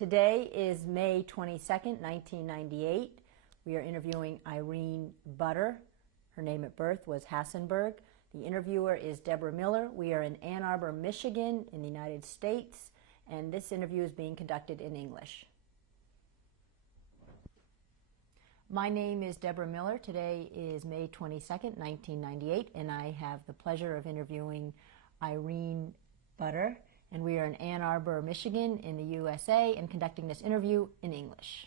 Today is May 22nd, 1998. We are interviewing Irene Butter. Her name at birth was Hassenberg. The interviewer is Deborah Miller. We are in Ann Arbor, Michigan in the United States, and this interview is being conducted in English. My name is Deborah Miller. Today is May 22nd, 1998, and I have the pleasure of interviewing Irene Butter. And we are in Ann Arbor, Michigan in the USA and conducting this interview in English.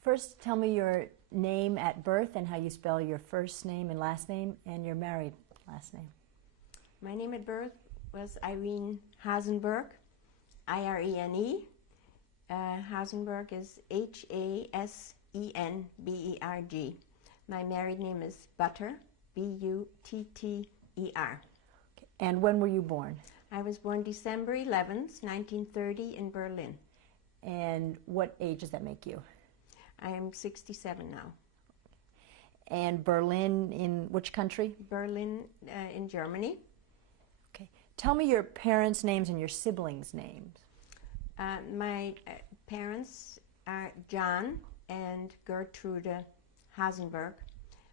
First, tell me your name at birth and how you spell your first name and last name and your married last name. My name at birth was Irene Hassenberg, I-R-E-N-E. Hassenberg is H-A-S-E-N-B-E-R-G. My married name is Butter, B-U-T-T-E-R. Okay. And when were you born? I was born December 11th, 1930 in Berlin. And what age does that make you? I am 67 now. And Berlin in which country? Berlin in Germany. Okay. Tell me your parents' names and your siblings' names. My parents are John and Gertrude Hassenberg.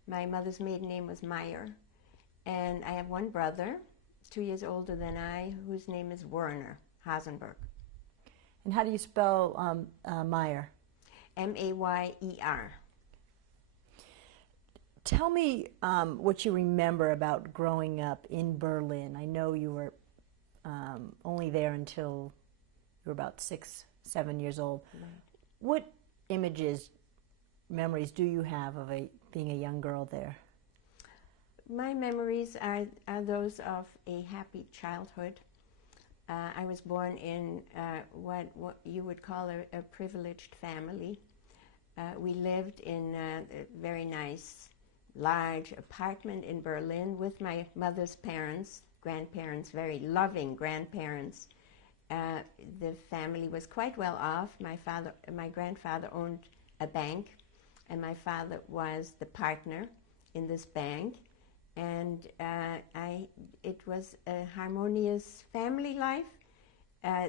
My mother's maiden name was Meyer. And I have one brother, 2 years older than I, whose name is Werner Hassenberg. And how do you spell Meyer? M-A-Y-E-R. Tell me what you remember about growing up in Berlin. I know you were only there until you were about 6, 7 years old. Right. What images, memories do you have of being a young girl there? My memories are those of a happy childhood. I was born in what you would call a privileged family. We lived in a very nice, large apartment in Berlin with my mother's parents, grandparents, very loving grandparents. The family was quite well off. My grandfather owned a bank, and my father was the partner in this bank. And it was a harmonious family life.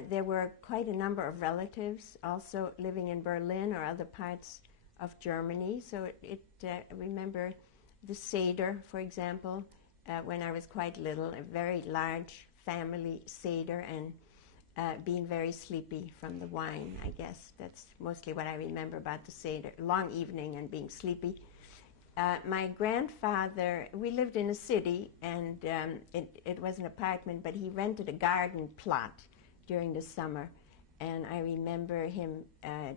There were quite a number of relatives also living in Berlin or other parts of Germany. So I remember the Seder, for example, when I was quite little, a very large family Seder, and being very sleepy from the wine, I guess. That's mostly what I remember about the Seder, long evening and being sleepy. My grandfather, we lived in a city, and it was an apartment, but he rented a garden plot during the summer. And I remember him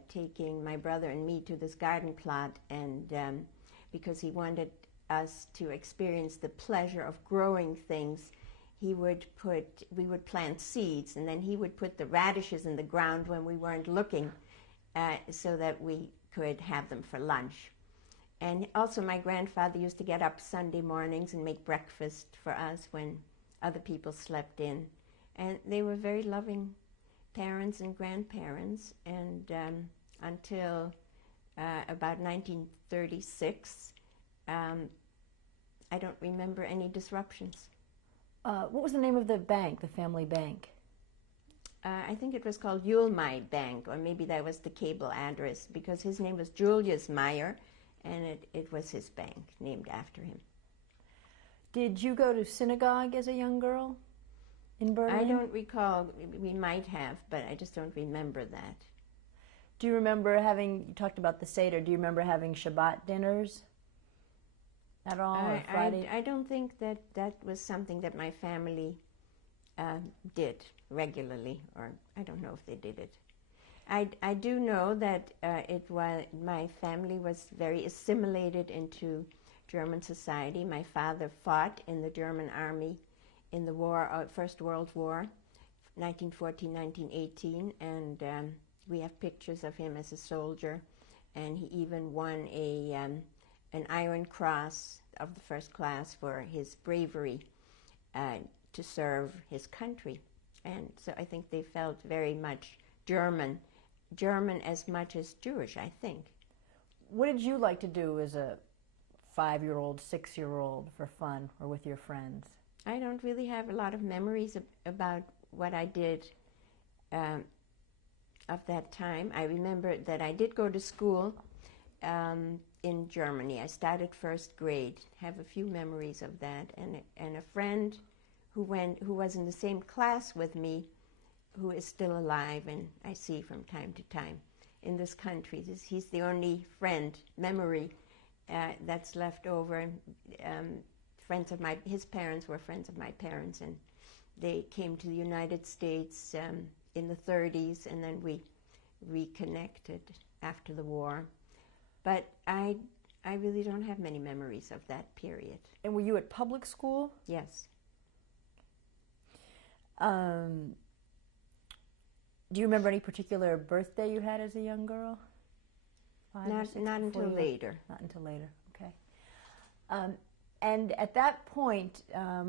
taking my brother and me to this garden plot, and because he wanted us to experience the pleasure of growing things, we would plant seeds, and then he would put the radishes in the ground when we weren't looking, so that we could have them for lunch. And also my grandfather used to get up Sunday mornings and make breakfast for us when other people slept in. And they were very loving parents and grandparents. And until about 1936, I don't remember any disruptions. What was the name of the bank, the family bank? I think it was called Yulmai Bank, or maybe that was the cable address, because his name was Julius Meyer, and it was his bank, named after him. Did you go to synagogue as a young girl in Berlin? I don't recall. We might have, but I just don't remember that. Do you remember you talked about the Seder, do you remember having Shabbat dinners at all, or Friday? I don't think that was something that my family did regularly, or I don't know if they did it. I do know that my family was very assimilated into German society. My father fought in the German army in the First World War, 1914-1918, and we have pictures of him as a soldier, and he even won an Iron Cross of the first class for his bravery to serve his country. And so I think they felt very much German as much as Jewish, I think. What did you like to do as a 5-year-old, 6-year-old for fun or with your friends? I don't really have a lot of memories about what I did of that time. I remember that I did go to school in Germany. I started first grade. Have a few memories of that, and a friend who was in the same class with me, who is still alive, and I see from time to time in this country. He's the only memory that's left over. Friends of his parents were friends of my parents, and they came to the United States in the 30s, and then we reconnected after the war. But I really don't have many memories of that period. And were you at public school? Yes. Do you remember any particular birthday you had as a young girl? Not until later. Not until later, okay. And at that point, I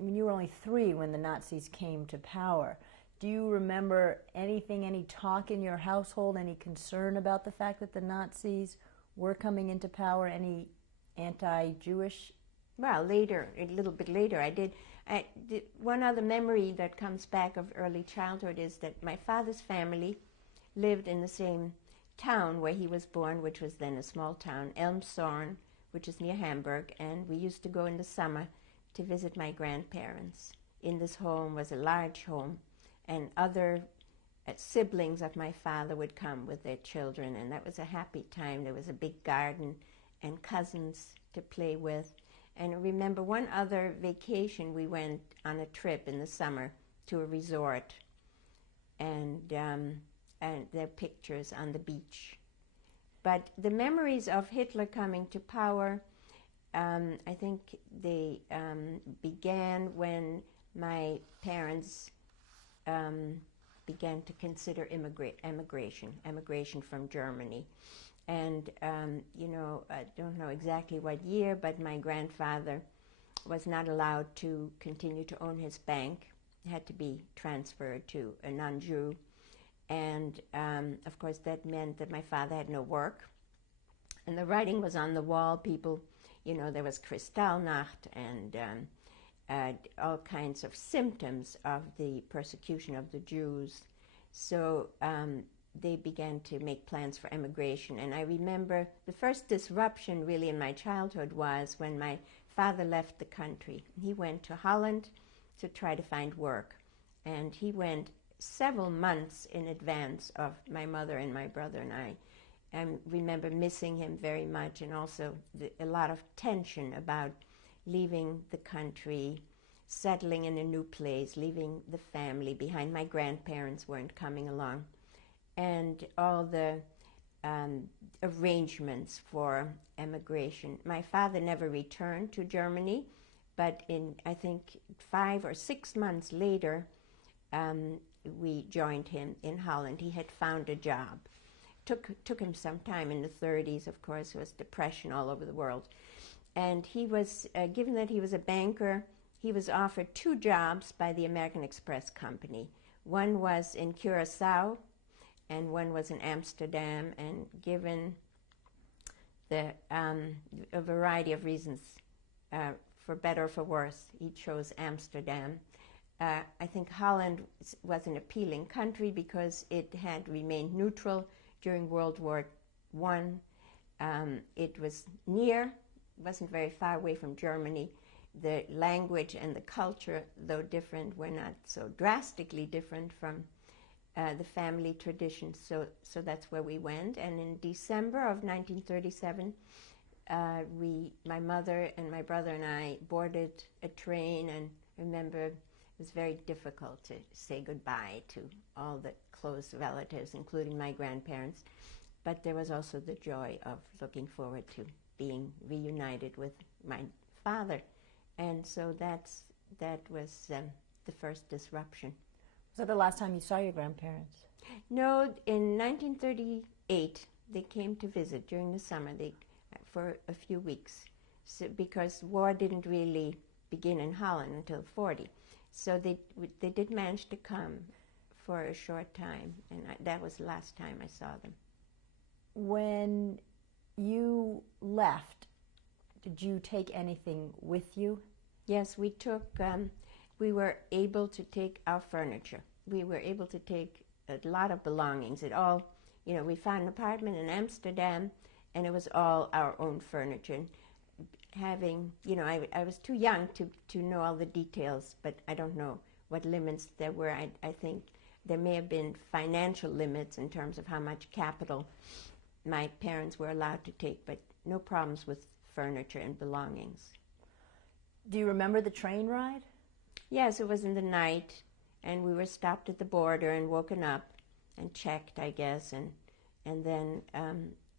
mean, you were only 3 when the Nazis came to power. Do you remember anything, any talk in your household, any concern about the fact that the Nazis were coming into power, any anti-Jewish? Well, later, a little bit later, one other memory that comes back of early childhood is that my father's family lived in the same town where he was born, which was then a small town, Elmshorn, which is near Hamburg, and we used to go in the summer to visit my grandparents. In this home was a large home, and other siblings of my father would come with their children, and that was a happy time. There was a big garden and cousins to play with. And I remember one other vacation, we went on a trip in the summer to a resort, and there are pictures on the beach. But the memories of Hitler coming to power, I think they began when my parents began to consider emigration from Germany. And, I don't know exactly what year, but my grandfather was not allowed to continue to own his bank. It had to be transferred to a non-Jew. And, of course, that meant that my father had no work. And the writing was on the wall. People, there was Kristallnacht and all kinds of symptoms of the persecution of the Jews. So they began to make plans for emigration. And I remember the first disruption really in my childhood was when my father left the country. He went to Holland to try to find work. And he went several months in advance of my mother and my brother and I. I remember missing him very much, and also a lot of tension about leaving the country, settling in a new place, leaving the family behind. My grandparents weren't coming along. And all the arrangements for emigration. My father never returned to Germany, but I think 5 or 6 months later, we joined him in Holland. He had found a job. Took him some time. In the 30s, of course, there was depression all over the world. And he was, given that he was a banker, he was offered 2 jobs by the American Express Company. One was in Curacao, and one was in Amsterdam, and given a variety of reasons, for better or for worse, he chose Amsterdam. I think Holland was an appealing country because it had remained neutral during World War I. It was near, wasn't very far away from Germany. The language and the culture, though different, were not so drastically different from the family traditions. So that's where we went. And in December of 1937, my mother and my brother and I boarded a train, and remember it was very difficult to say goodbye to all the close relatives, including my grandparents. But there was also the joy of looking forward to being reunited with my father. And so that was the first disruption. Was that the last time you saw your grandparents? No, in 1938, they came to visit during the summer for a few weeks, because war didn't really begin in Holland until 40. So they did manage to come for a short time, and that was the last time I saw them. When you left, did you take anything with you? Yes, we took, we were able to take our furniture. We were able to take a lot of belongings. It all, you know, we found an apartment in Amsterdam, and it was all our own furniture. And having, you know, I was too young to know all the details, but I don't know what limits there were. I think there may have been financial limits in terms of how much capital my parents were allowed to take, but no problems with furniture and belongings. Do you remember the train ride? Yes, it was in the night, and we were stopped at the border and woken up and checked, I guess, and then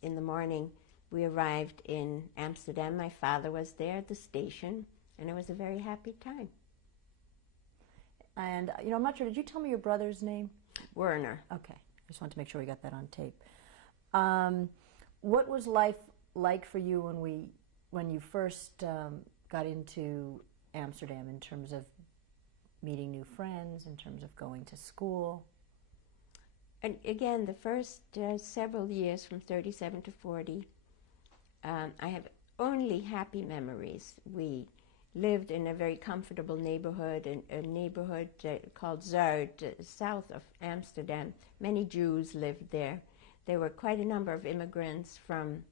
in the morning we arrived in Amsterdam. My father was there at the station, and it was a very happy time. And, you know, I'm not sure, did you tell me your brother's name? Werner. Okay, I just wanted to make sure we got that on tape. What was life like for you when you first got into Amsterdam, in terms of meeting new friends, in terms of going to school? And again, the first several years, from 37 to 40, I have only happy memories. We lived in a very comfortable neighborhood, a neighborhood called Zuid, south of Amsterdam. Many Jews lived there. There were quite a number of immigrants from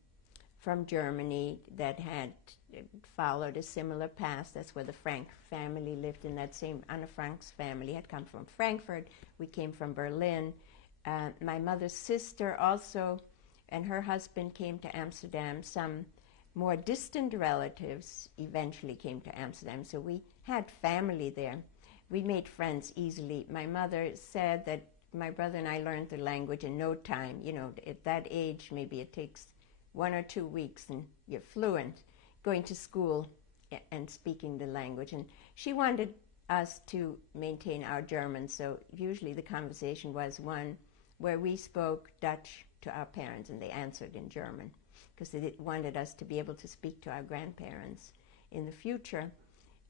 Germany that had followed a similar path. That's where the Frank family lived, in that same, Anne Frank's family had come from Frankfurt. We came from Berlin. My mother's sister also and her husband came to Amsterdam. Some more distant relatives eventually came to Amsterdam, so we had family there. We made friends easily. My mother said that my brother and I learned the language in no time. You know, at that age, maybe it takes 1 or 2 weeks and you're fluent, going to school and speaking the language. And she wanted us to maintain our German, so usually the conversation was one where we spoke Dutch to our parents and they answered in German, because they wanted us to be able to speak to our grandparents in the future.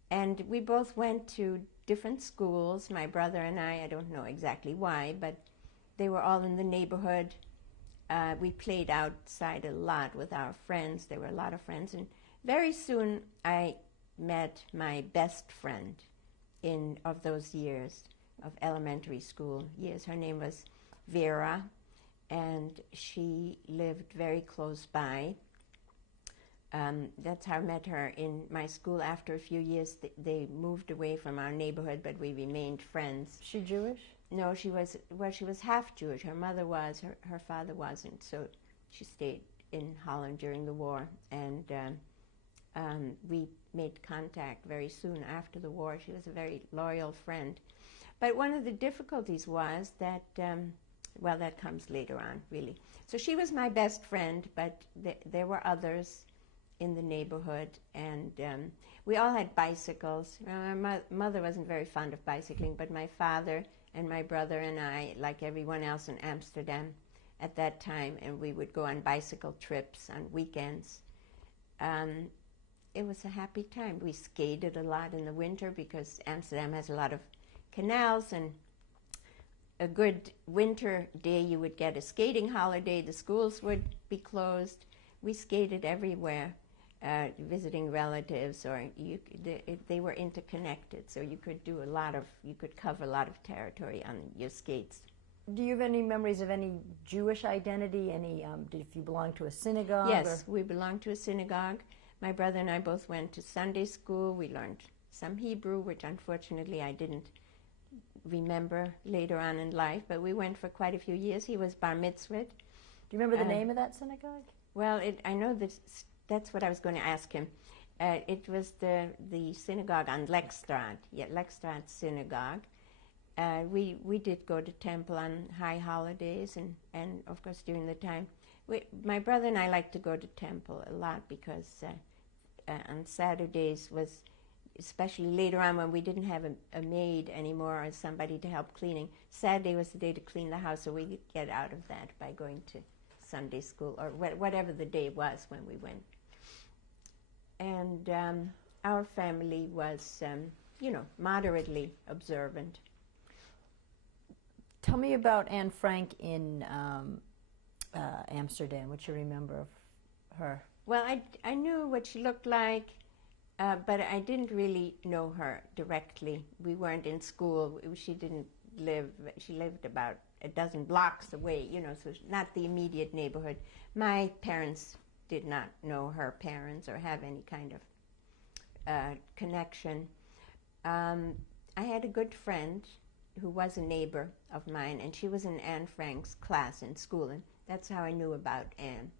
And we both went to different schools, my brother and I don't know exactly why, but they were all in the neighborhood. We played outside a lot with our friends. There were a lot of friends, and very soon I met my best friend of those years, of elementary school years. Her name was Vera, and she lived very close by. That's how I met her in my school. After a few years, they moved away from our neighborhood, but we remained friends. Is she Jewish? No, she was half Jewish. Her mother was, her father wasn't, so she stayed in Holland during the war, and we made contact very soon after the war. She was a very loyal friend. But one of the difficulties was that, well, that comes later on, really. So she was my best friend, but there were others in the neighborhood, and we all had bicycles. My mother wasn't very fond of bicycling, but my father and my brother and I, like everyone else in Amsterdam at that time, and we would go on bicycle trips on weekends. It was a happy time. We skated a lot in the winter because Amsterdam has a lot of canals, and a good winter day you would get a skating holiday. The schools would be closed. We skated everywhere, visiting relatives, or they were interconnected, so you could cover a lot of territory on your skates. Do you have any memories of any Jewish identity? If you belong to a synagogue? Yes, we belonged to a synagogue. My brother and I both went to Sunday school. We learned some Hebrew, which unfortunately I didn't remember later on in life, but we went for quite a few years. He was bar mitzvah. Do you remember the name of that synagogue? Well, I know that's what I was going to ask him. It was the synagogue on Lekstraat, Lekstraat Synagogue. We did go to temple on high holidays and of course during the time. My brother and I liked to go to temple a lot because on Saturdays was, especially later on when we didn't have a maid anymore or somebody to help cleaning, Saturday was the day to clean the house, so we could get out of that by going to Sunday school or whatever the day was when we went. And our family was, moderately observant. Tell me about Anne Frank in Amsterdam. What you remember of her? Well, I knew what she looked like. but I didn't really know her directly. We weren't in school. She didn't live, she lived about a dozen blocks away, you know, so not the immediate neighborhood. My parents did not know her parents or have any kind of connection. I had a good friend who was a neighbor of mine, and she was in Anne Frank's class in school, and that's how I knew about Anne.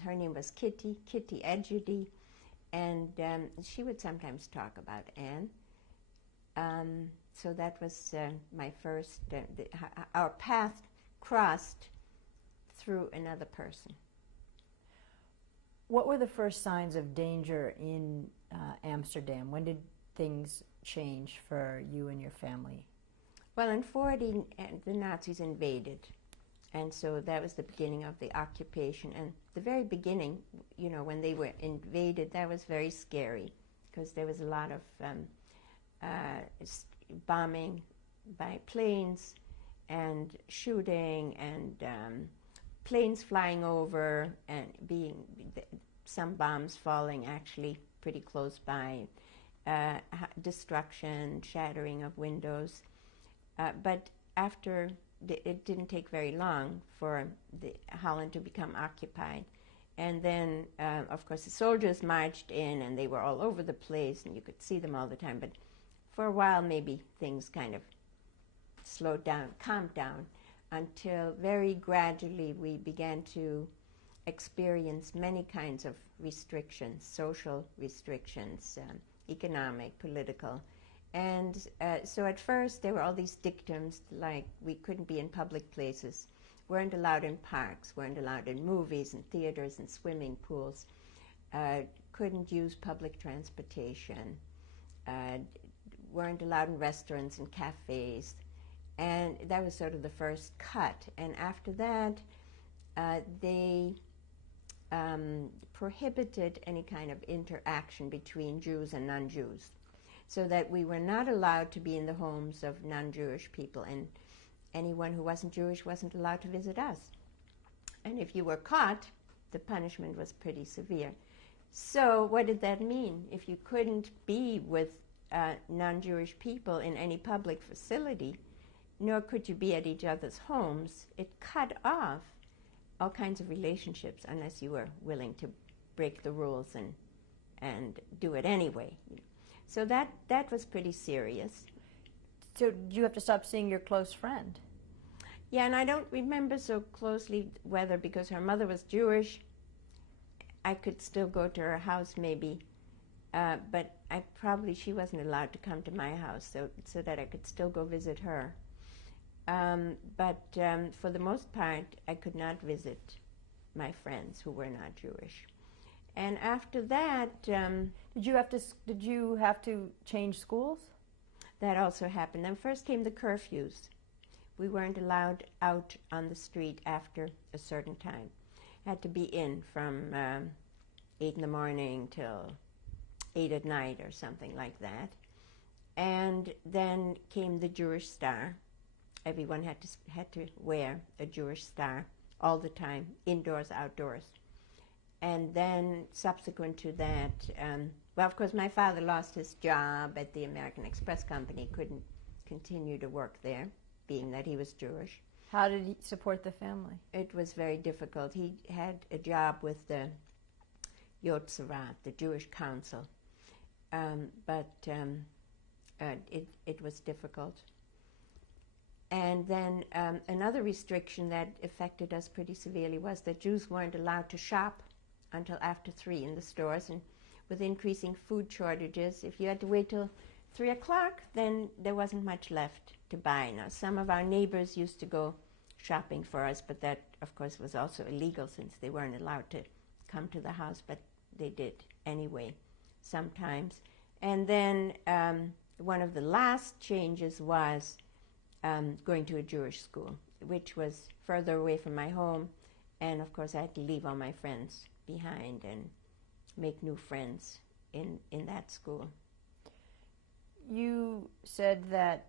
Her name was Kitty Edgedy, and she would sometimes talk about Anne. So that was my first, our path crossed through another person. What were the first signs of danger in Amsterdam? When did things change for you and your family? Well, in 1940, the Nazis invaded, and so that was the beginning of the occupation. And the very beginning, you know, when they were invaded, that was very scary because there was a lot of bombing by planes and shooting and planes flying over and some bombs falling actually pretty close by, destruction, shattering of windows. But after, it didn't take very long for Holland to become occupied. And then, of course, the soldiers marched in and they were all over the place and you could see them all the time. But for a while, maybe things kind of slowed down, calmed down, until very gradually we began to experience many kinds of restrictions, social restrictions, economic, political. And so at first there were all these dictums like we couldn't be in public places, weren't allowed in parks, weren't allowed in movies and theaters and swimming pools, couldn't use public transportation, weren't allowed in restaurants and cafes. And that was sort of the first cut. And after that, they prohibited any kind of interaction between Jews and non-Jews, so that we were not allowed to be in the homes of non-Jewish people, and anyone who wasn't Jewish wasn't allowed to visit us. And if you were caught, the punishment was pretty severe. So what did that mean? If you couldn't be with non-Jewish people in any public facility, nor could you be at each other's homes, it cut off all kinds of relationships unless you were willing to break the rules and do it anyway. So that was pretty serious. So did you have to stop seeing your close friend? Yeah, and I don't remember so closely whether, because her mother was Jewish, I could still go to her house maybe, but she wasn't allowed to come to my house, so that I could still go visit her. But for the most part, I could not visit my friends who were not Jewish. And after that, did you have to change schools? That also happened. Then first came the curfews. We weren't allowed out on the street after a certain time. Had to be in from 8 in the morning till 8 at night or something like that. And then came the Jewish star. Everyone had to wear a Jewish star all the time, indoors, outdoors. And then subsequent to that, well, of course, my father lost his job at the American Express Company, couldn't continue to work there, being that he was Jewish. How did he support the family? It was very difficult. He had a job with the Yot Sarat, the Jewish Council, but it was difficult. And then another restriction that affected us pretty severely was that Jews weren't allowed to shop until after 3 in the stores. And with increasing food shortages, if you had to wait till 3 o'clock, then there wasn't much left to buy. Now, some of our neighbors used to go shopping for us, but that, of course, was also illegal since they weren't allowed to come to the house, but they did anyway sometimes. And then one of the last changes was going to a Jewish school, which was further away from my home, and of course I had to leave all my friends behind and make new friends in that school. You said that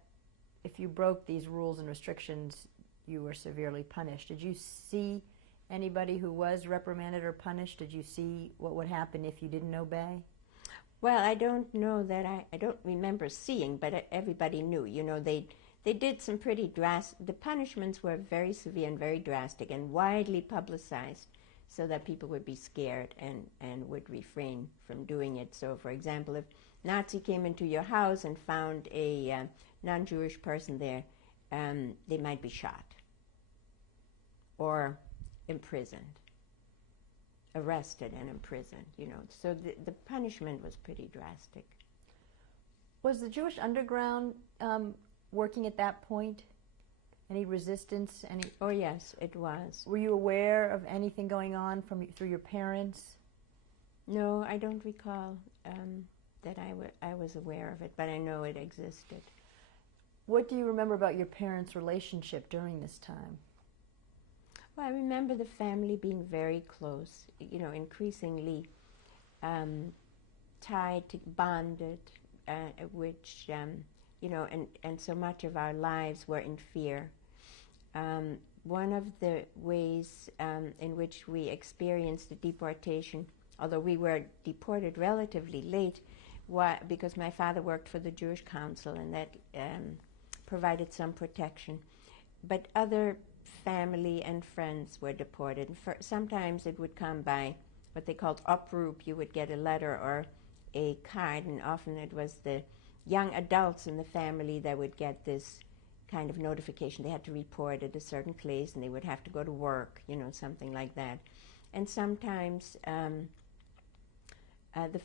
if you broke these rules and restrictions, you were severely punished. Did you see anybody who was reprimanded or punished? Did you see what would happen if you didn't obey? Well, I don't know that I don't remember seeing, but everybody knew. You know, they did some pretty drastic. The punishments were very severe and very drastic and widely publicized, so that people would be scared and would refrain from doing it. So, for example, if Nazi came into your house and found a non-Jewish person there, they might be shot or imprisoned. Arrested and imprisoned, you know. So the punishment was pretty drastic. Was the Jewish underground working at that point? Any resistance? Any? Oh yes, it was. Were you aware of anything going on through your parents? No, I don't recall that I was aware of it, but I know it existed. What do you remember about your parents' relationship during this time? Well, I remember the family being very close, you know, increasingly tied, bonded, which, you know, and so much of our lives were in fear. One of the ways in which we experienced the deportation, although we were deported relatively late, because my father worked for the Jewish Council, and that provided some protection. But other family and friends were deported. Sometimes it would come by what they called oproep. You would get a letter or a card, and often it was the young adults in the family that would get this kind of notification. They had to report at a certain place, and they would have to go to work, you know, something like that. And sometimes the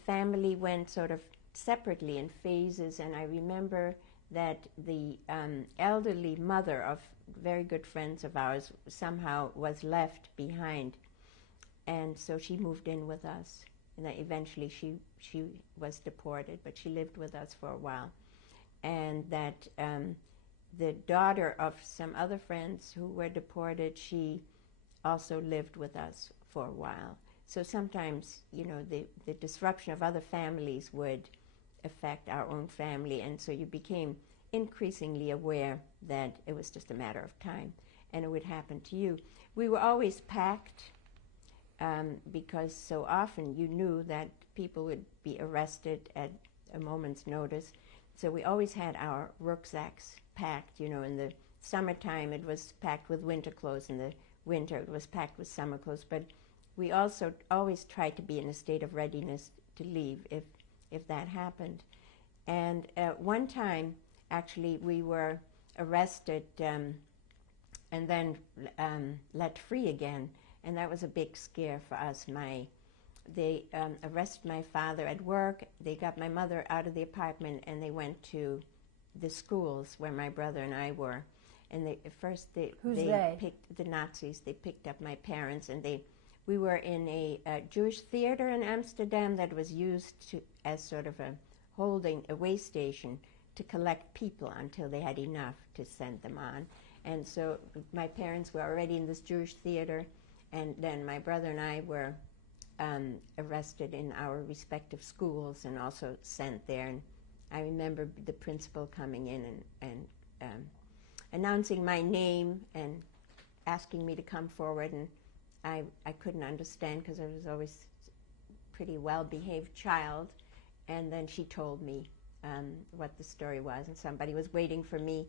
family went sort of separately in phases, and I remember that the elderly mother of very good friends of ours somehow was left behind, and so she moved in with us, and then eventually she was deported, but she lived with us for a while. And that the daughter of some other friends who were deported, she also lived with us for a while. So sometimes, you know, the disruption of other families would affect our own family, and so you became increasingly aware that it was just a matter of time and it would happen to you. We were always packed because so often you knew that people would be arrested at a moment's notice. So we always had our rucksacks packed. You know, in the summertime it was packed with winter clothes, in the winter it was packed with summer clothes, but we also always tried to be in a state of readiness to leave if that happened. And one time, actually, we were arrested and then let free again, and that was a big scare for us. They arrested my father at work, they got my mother out of the apartment, and they went to the schools where my brother and I were. And they picked the Nazis. They picked up my parents, and we were in a Jewish theater in Amsterdam that was used as sort of a way station to collect people until they had enough to send them on. And so my parents were already in this Jewish theater, and then my brother and I were arrested in our respective schools and also sent there. And I remember the principal coming in and announcing my name and asking me to come forward, and I couldn't understand because I was always a pretty well-behaved child. And then she told me what the story was, and somebody was waiting for me.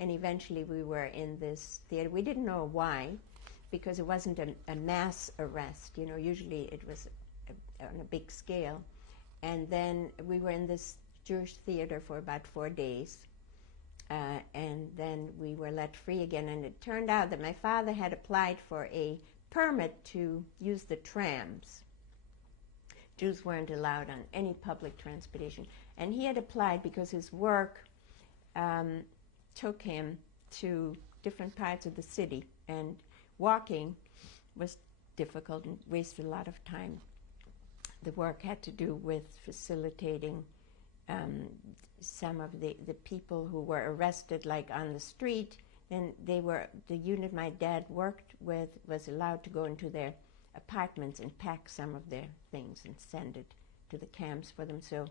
And eventually we were in this theater. We didn't know why, because it wasn't a mass arrest. You know, usually it was on a big scale. And then we were in this Jewish theater for about 4 days. And then we were let free again. And it turned out that my father had applied for a permit to use the trams. Jews weren't allowed on any public transportation. And he had applied because his work took him to different parts of the city, and walking was difficult and wasted a lot of time. The work had to do with facilitating some of the people who were arrested, like on the street. And the unit my dad worked with was allowed to go into their apartments and pack some of their things and send it to the camps for them. So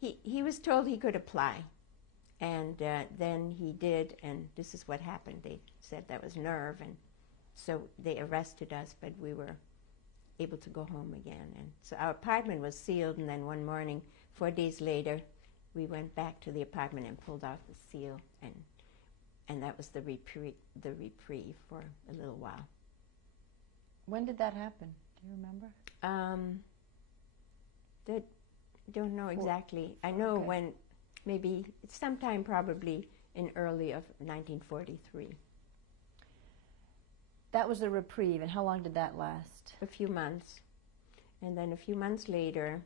he was told he could apply, and then he did, and this is what happened. They said that was nerve, and so they arrested us, but we were able to go home again. And so our apartment was sealed, and then one morning 4 days later, we went back to the apartment and pulled out the seal, and that was the reprieve for a little while. When did that happen? Do you remember? Don't know exactly. I know when, maybe sometime probably in early of 1943. That was the reprieve, and how long did that last? A few months. And then a few months later,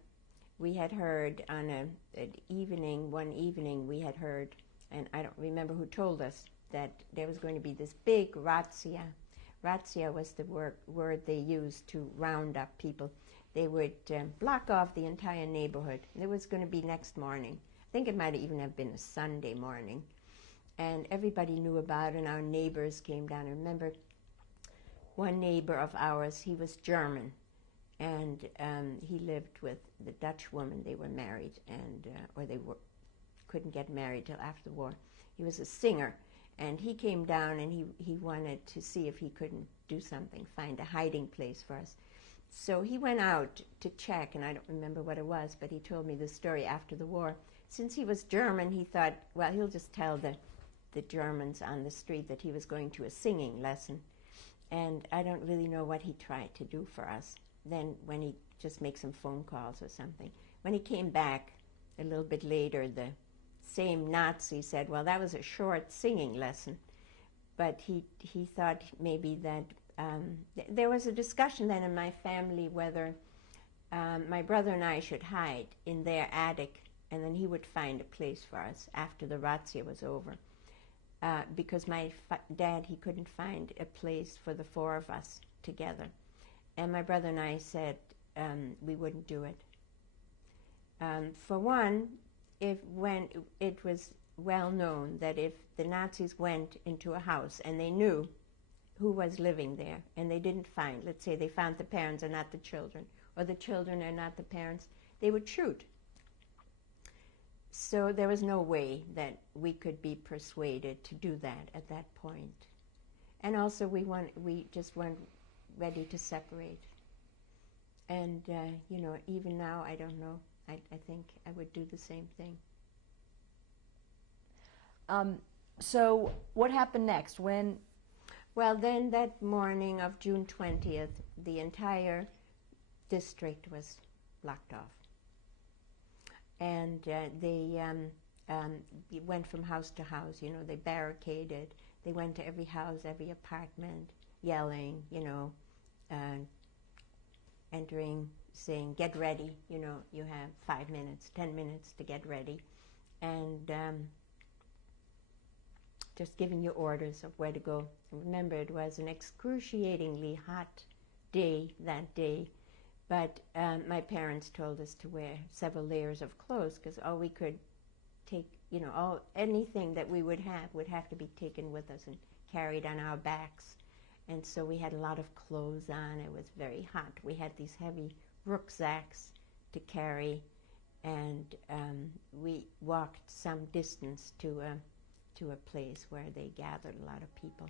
we had heard on one evening we had heard, and I don't remember who told us, that there was going to be this big razzia. Razzia was the word they used to round up people. They would block off the entire neighborhood. It was going to be next morning. I think it might even have been a Sunday morning. And everybody knew about it, and our neighbors came down. I remember one neighbor of ours, he was German, and he lived with the Dutch woman. They were married, and couldn't get married till after the war. He was a singer, and he came down, and he wanted to see if he couldn't do something, find a hiding place for us. So he went out to check, and I don't remember what it was, but he told me the story after the war. Since he was German, he thought, well, he'll just tell the Germans on the street that he was going to a singing lesson. And I don't really know what he tried to do for us. Then when he just make some phone calls or something. When he came back a little bit later, the same Nazi said, well, that was a short singing lesson. But he thought maybe that there was a discussion then in my family whether my brother and I should hide in their attic, and then he would find a place for us after the razzia was over. Because my dad, he couldn't find a place for the 4 of us together. And my brother and I said we wouldn't do it. For one, when it was well known that if the Nazis went into a house and they knew who was living there, and they didn't find, let's say they found the parents are not the children, or the children are not the parents, they would shoot. So there was no way that we could be persuaded to do that at that point. And also we just weren't ready to separate. And, even now, I don't know. I think I would do the same thing. So what happened next? Well, then that morning of June 20th, the entire district was blocked off. And they went from house to house, they barricaded. They went to every house, every apartment, yelling, entering, saying, get ready, you have 5 minutes, 10 minutes to get ready. And just giving you orders of where to go. And remember, it was an excruciatingly hot day that day. But my parents told us to wear several layers of clothes because all we could take, anything that we would have to be taken with us and carried on our backs. And so we had a lot of clothes on. It was very hot. We had these heavy rucksacks to carry, and we walked some distance to a place where they gathered a lot of people.